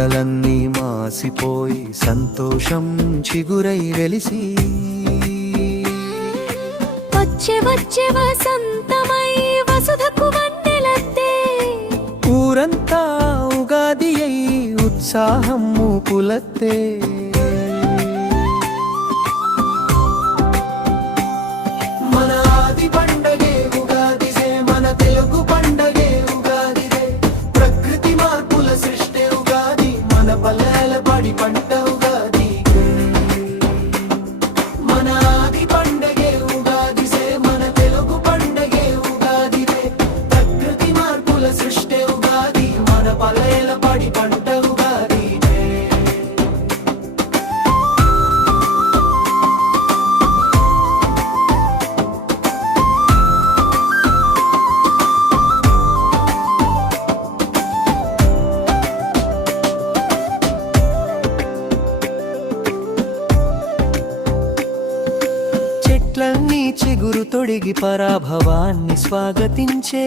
బాధలన్నీ మాసిపోయి సంతోషం చిగురై వెలిసి వచ్చే వచ్చే వసంతమై వసుధకు వన్నెలత్తే ఊరంతా ఉగాది అయి ఉత్సాహం మూపులత్తే మన ఆది పండగే ఉగాదిదే మన తెలుగు పండగే ఉగాదిదే ప్రకృతి మార్పుల సృష్టి ఉగాది మన పల్లెల పడి పంట ఉగాది మన ఆది పండగే ఉగాదిదే మన తెలుగు పండగే ఉగాదిదే ప్రకృతి మార్పుల సృష్టి ఉగాది మన పల్లెల పడి పంట ఉగాది చెట్లన్నీ చిగురు తొడిగి పరాభవాన్ని స్వాగతించే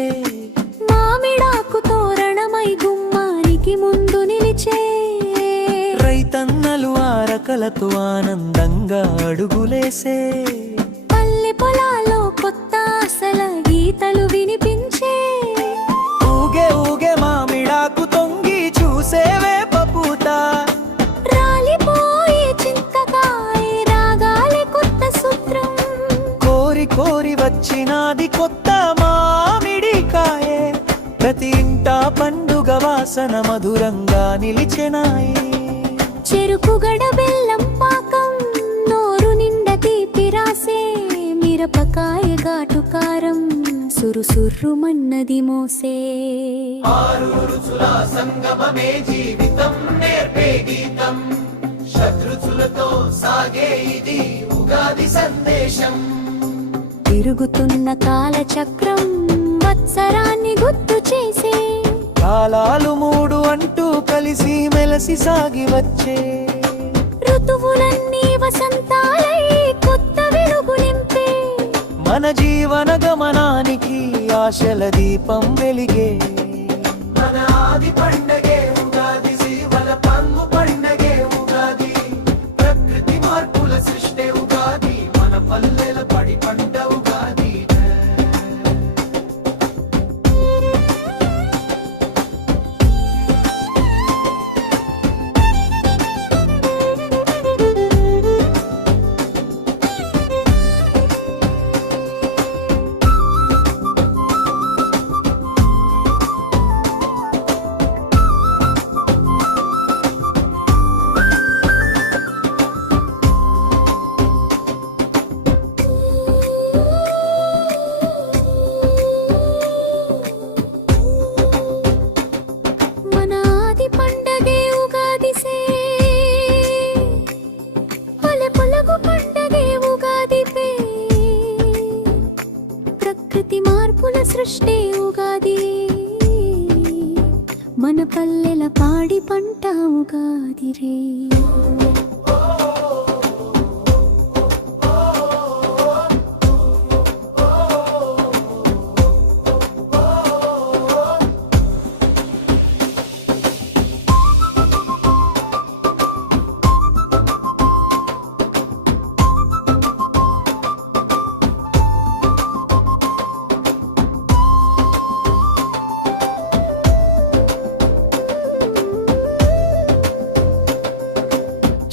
మామిడాకు తోరణమై గుమ్మానికి ముందు నిలిచే రైతన్నలు ఆరకలతో ఆనందంగా అడుగులేసే పల్లె పొలాల్లో కొత్త ఆశల గీతలు వినిపించే ఊగే ఊగే మామిడాకు తొంగి చూసే వేప పూత రాలిపోయే చింతకాయ రాగాలి కొత్త సూత్రం కోరి కోరి వచ్చినాది కొత్త మామిడికాయే ప్రతి ఇంటా పండుగ వాసన మధురంగా నిలిచెనాయి చెరుకు గడ బెల్లం పాకం నోరు నిండా తీపి రాసే మిరపకాయ ఘాటు కారం సురుసుర్రు మన్నది మోసే ఆరు రుచుల సంగమమే జీవితం నేర్పే గీతం షడ్రుచులతో సాగే ఇది ఉగాది సందేశం తిరుగుతున్న కాలచక్రం వత్సరాన్ని గుర్తు చేసే కాలాలు మూడు అంటూ కలిసి మెలసి సాగి వచ్చే ఋతువులన్నీ వసంతాలై కొత్త వెలుగు నింపే మన జీవన గమనానికి ఆశల దీపం వెలిగే మన ఆది పండగే ఉగాది జీవన పన్ను పండగే ఉగాది ప్రకృతి మార్పుల సృష్టి ఉగాది మన పల్లెల పడి పంట ఉగాది మన ఆది పండగే ఉగాదిసే పల్లె పొలగు పండగే ఉగాదిపే ప్రకృతి మార్పుల సృష్టి ఉగాది మన పల్లెల పాడి పంట ఉగాది రే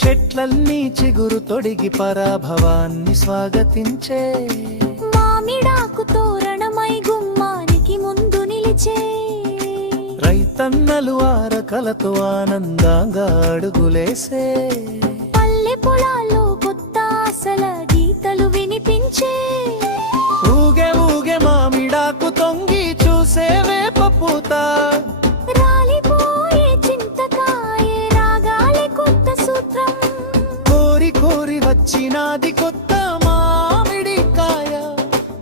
చెట్లన్నీ చిగురు తొడిగి పరాభవాన్ని స్వాగతించే మామిడాకు తోరణమై గుమ్మానికి ముందు నిలిచే రైతన్నలు ఆరకలతో ఆనందంగా అడుగులేసే పల్లె పొలాల్లో కొత్త ఆశల గీతలు వినిపించే ఊగే ఊగే మామిడాకు తొంగి చూసే వేప పూత రాలిపోయే చింతకాయ రాగాలి కొత్త సూత్రం కోరి కోరి వచ్చినాది కొత్త మామిడికాయ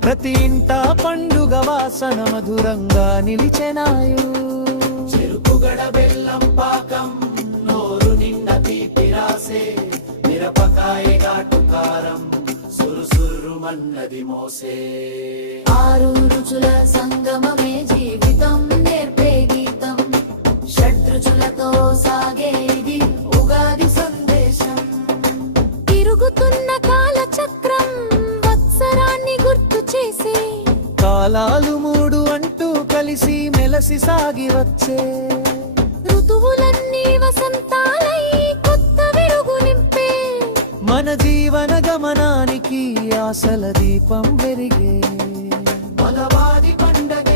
ప్రతి ఇంటా పండుగ వాసన మధురంగా నిలిచెనాయు చెరుకుగడ బెల్లం పాకం నోరు నిండా తీపి రాసే మిరపకాయ ఘాటు కారం సురుసుర్రు మన్నది మోసే ఆరు రుచుల సంగమమే జీవితం నేర్పే గీతం షడ్రు రుచులతో సాగేది ఉగాది సందేశం. తిరుగుతున్న కాలచక్రం వత్సరాన్ని గుర్తు చేసే కాలాలు మూడు అంటూ కలిసి మెలసి సాగి వచ్చే ఋతువులన్నీ వసంతాలై కొత్త వెలుగు నింపే మన జీవన గమనానికి ఆశల దీపం వెలిగే. మగవాది పండగ